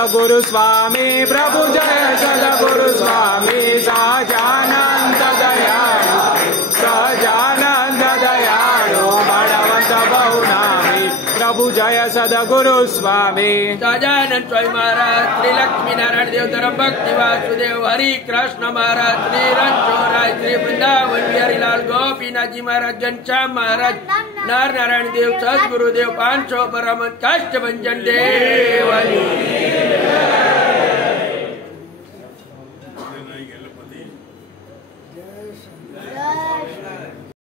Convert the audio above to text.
सद्गुरु स्वामी प्रभु जय सद्गुरु स्वामी सहजानंद दयाळु सहजानंद दयाळु बलवंत बहुनामी प्रभु जय सद्गुरु स्वामी सहजानंद स्वामी महाराज श्री लक्ष्मी नारायण देव धर्म भक्ति वासुदेव हरि कृष्ण महाराज श्री रणछोड़राय श्री वृंदावन बिहारी लाल गोपीनाथ जी महाराज घनश्याम महाराज नर नारायण देव सदगुरुदेव 500 परम काष्ठभंजन देव